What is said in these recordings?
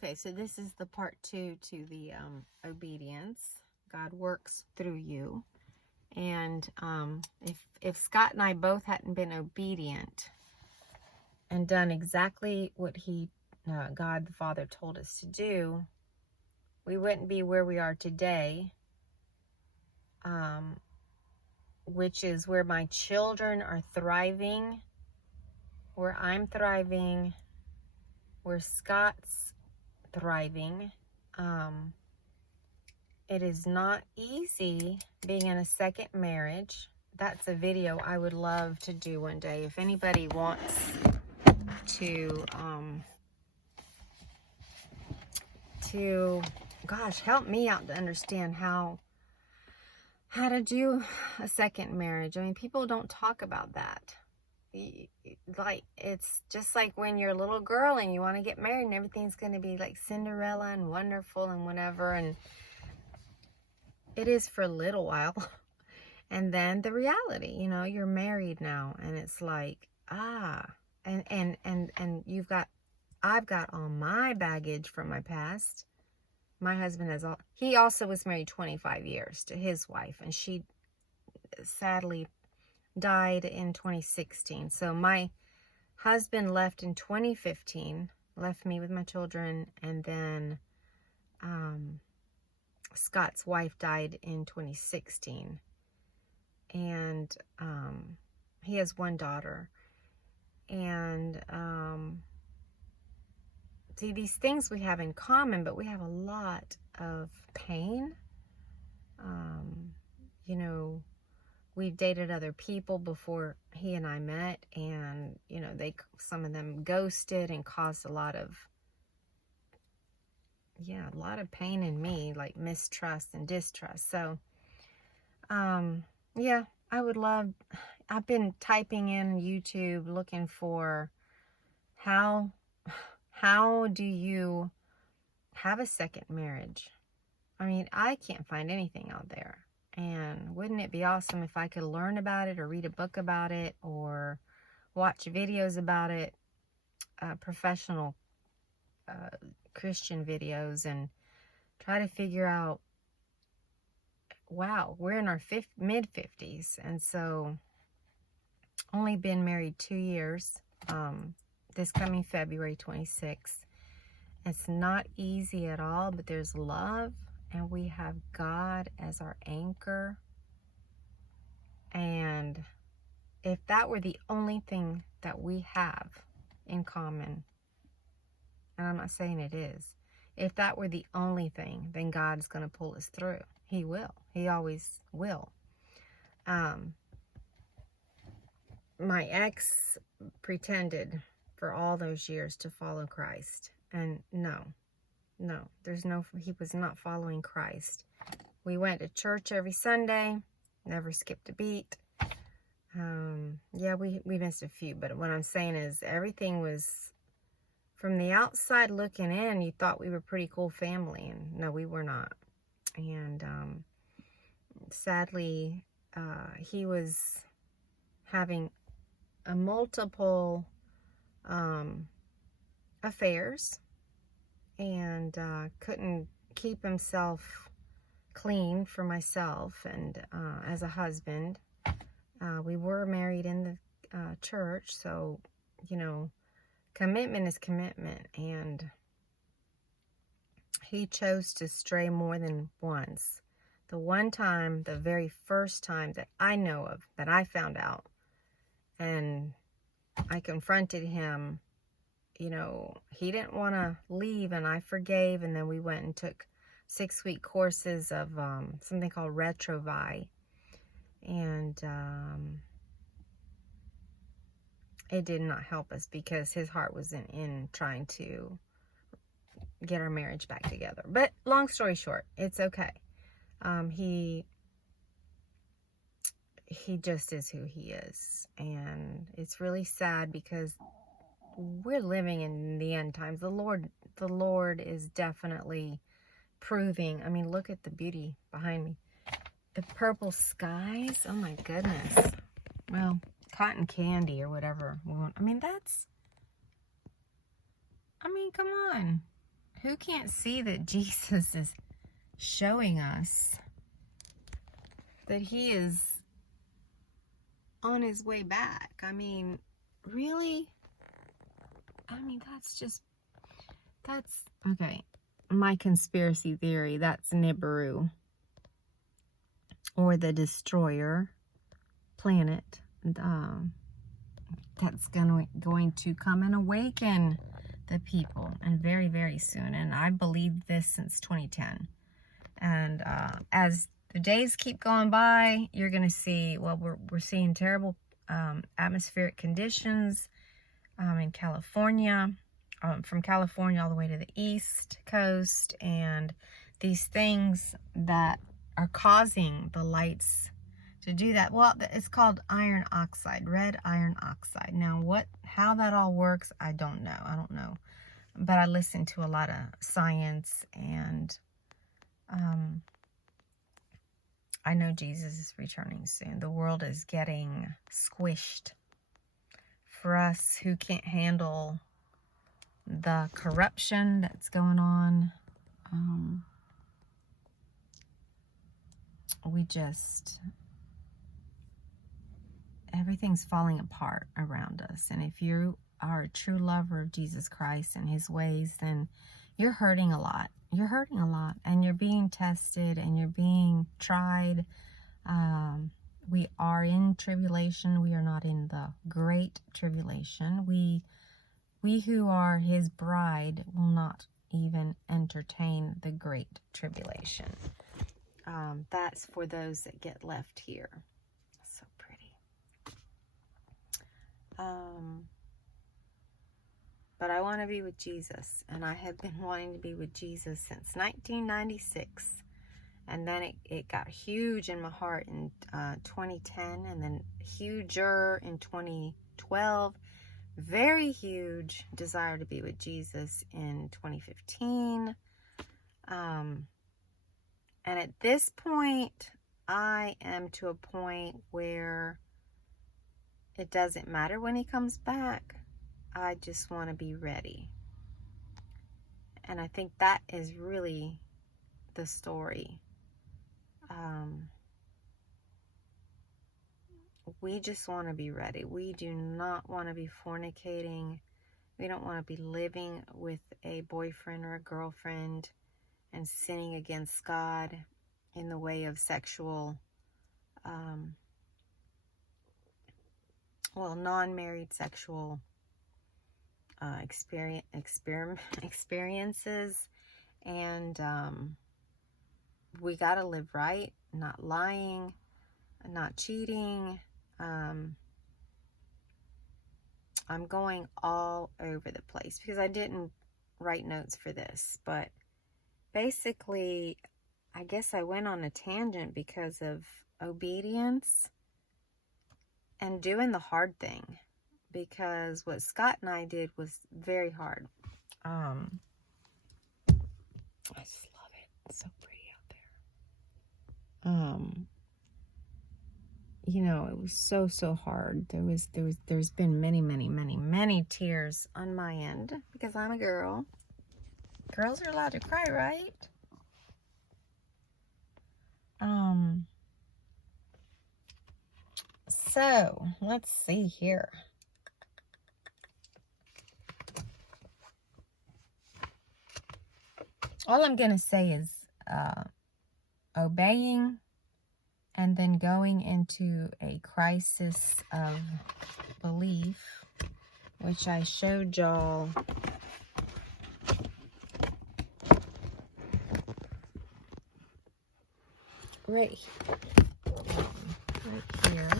Okay, so this is the part 2 to the obedience. God works through you. And if Scott and I both hadn't been obedient and done exactly what God the Father told us to do, we wouldn't be where we are today, which is where my children are thriving, where I'm thriving, where Scott's thriving. It is not easy being in a second marriage. That's a video I would love to do one day. If anybody wants to, gosh, help me out to understand how to do a second marriage. I mean, people don't talk about that. Like, it's just like when you're a little girl and you want to get married and everything's going to be like Cinderella and wonderful and whatever, and it is for a little while. And then the reality, you're married now, and it's like, and I've got all my baggage from my past. My husband he also was married 25 years to his wife, and she sadly died in 2016. So my husband left in 2015, left me with my children, and then Scott's wife died in 2016. And he has one daughter. And see, these things we have in common, but we have a lot of pain. We've dated other people before he and I met, and some of them ghosted and caused a lot of pain in me, like mistrust and distrust. So yeah, I've been typing in YouTube looking for how do you have a second marriage? I mean, I can't find anything out there. And wouldn't it be awesome if I could learn about it or read a book about it or watch videos about it, professional Christian videos, and try to figure out, wow, we're in our mid-50s, and so only been married 2 years, this coming February 26th. It's not easy at all, but there's love, and we have God as our anchor. And if that were the only thing that we have in common, and I'm not saying it is, if that were the only thing, then God's going to pull us through. He will. He always will. My ex pretended for all those years to follow Christ. And no, he was not following Christ. We went to church every Sunday, never skipped a beat. Yeah, we missed a few, but what I'm saying is everything was, from the outside looking in, you thought we were a pretty cool family, and no, we were not. And sadly, he was having multiple affairs, and couldn't keep himself clean for myself and as a husband. We were married in the church, so commitment is commitment, and he chose to stray more than once. The one time, the very first time that I know of, that I found out, and I confronted him, he didn't want to leave, and I forgave, and then we went and took 6-week courses of something called Retrovai, and it did not help us because his heart wasn't in trying to get our marriage back together. But long story short, it's okay. He just is who he is, and it's really sad because we're living in the end times. The Lord is definitely proving. I mean, look at the beauty behind me. The purple skies. Oh my goodness. Well, cotton candy or whatever we want. I mean, come on. who can't see that Jesus is showing us that he is on his way back? I mean, really? I mean, that's, okay. My conspiracy theory, that's Nibiru, or the destroyer planet, that's going to come and awaken the people, and very, very soon. And I believe this since 2010. And as the days keep going by, you're going to see, well, we're seeing terrible atmospheric conditions in California, from California all the way to the East Coast, and these things that are causing the lights to do that. Well, it's called iron oxide, red iron oxide. Now, how that all works, I don't know. But I listen to a lot of science, and I know Jesus is returning soon. The world is getting squished. For us who can't handle the corruption that's going on, everything's falling apart around us. And if you are a true lover of Jesus Christ and his ways, then you're hurting a lot. You're hurting a lot, and you're being tested, and you're being tried. We are in tribulation. We are not in the great tribulation. We who are his bride will not even entertain the great tribulation. That's for those that get left here. So pretty. But I want to be with Jesus, and I have been wanting to be with Jesus since 1996. And then it got huge in my heart in 2010, and then huger in 2012. Very huge desire to be with Jesus in 2015. And at this point, I am to a point where it doesn't matter when he comes back. I just want to be ready. And I think that is really the story. We just want to be ready. We do not want to be fornicating. We don't want to be living with a boyfriend or a girlfriend and sinning against God in the way of sexual, non-married sexual experiences. And we got to live right, not lying, not cheating. I'm going all over the place because I didn't write notes for this, but basically, I guess I went on a tangent because of obedience and doing the hard thing, because what Scott and I did was very hard. I just love it. It's so pretty out there. You know, it was so hard. There's been many tears on my end because I'm a girl. Girls are allowed to cry, right? So let's see here. All I'm gonna say is obeying, and then going into a crisis of belief, which I showed y'all right here.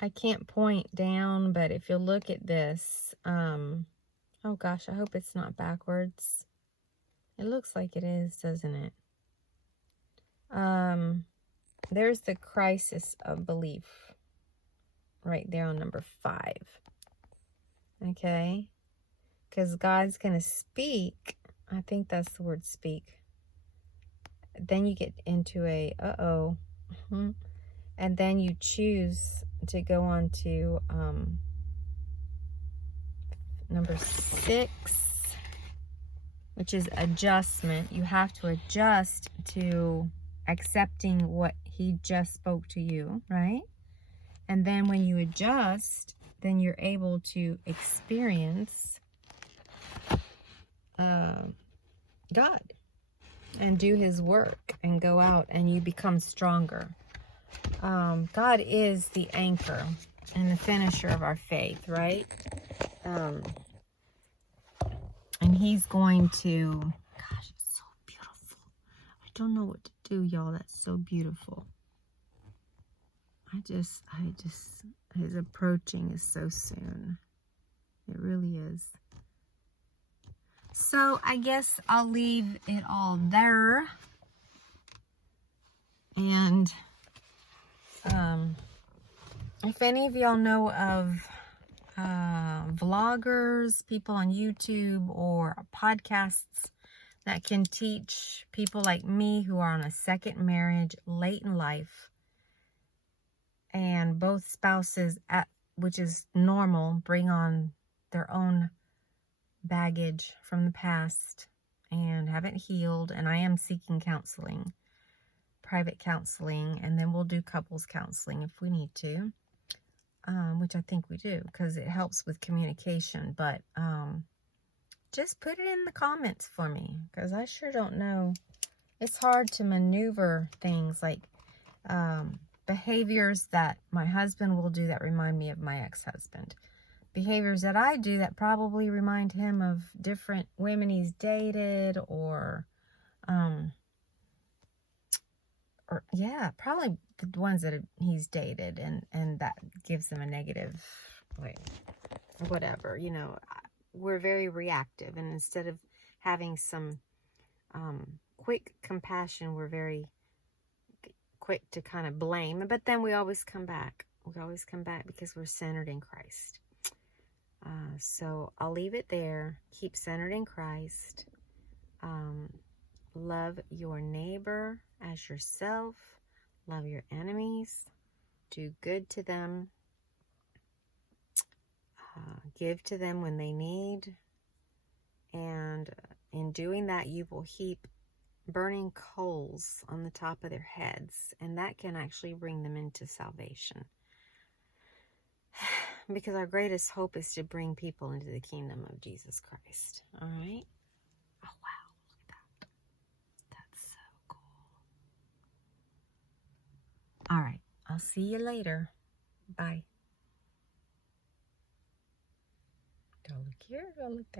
I can't point down, but if you look at this, oh gosh, I hope it's not backwards. It looks like it is, doesn't it? There's the crisis of belief right there on number 5. Okay? Because God's going to speak. I think that's the word speak. Then you get into a and then you choose to go on to Number 6, which is adjustment. You have to adjust to accepting what he just spoke to you, right? And then when you adjust, then you're able to experience God and do his work and go out and you become stronger. God is the anchor and the finisher of our faith, right? And he's going to, gosh, it's so beautiful. I don't know what to do, y'all. That's so beautiful. His approaching is so soon. It really is. So I guess I'll leave it all there. And if any of y'all know of vloggers, people on YouTube, or podcasts that can teach people like me who are on a second marriage late in life, and both spouses, which is normal, bring on their own baggage from the past and haven't healed, and I am seeking counseling, private counseling, and then we'll do couples counseling if we need to, which I think we do because it helps with communication. But just put it in the comments for me because I sure don't know. It's hard to maneuver things like behaviors that my husband will do that remind me of my ex-husband. Behaviors that I do that probably remind him of different women he's dated, or yeah, probably the ones that he's dated, and that gives him a negative, like, whatever, you know. We're very reactive, and instead of having some quick compassion, we're very quick to kind of blame, but then we always come back. We always come back because we're centered in Christ. So I'll leave it there. Keep centered in Christ. Love your neighbor as yourself. Love your enemies. Do good to them. Give to them when they need. And in doing that, you will heap burning coals on the top of their heads. And that can actually bring them into salvation. Because our greatest hope is to bring people into the kingdom of Jesus Christ. All right? Oh, wow. Look at that. That's so cool. All right. I'll see you later. Bye. Go look here. Go look there.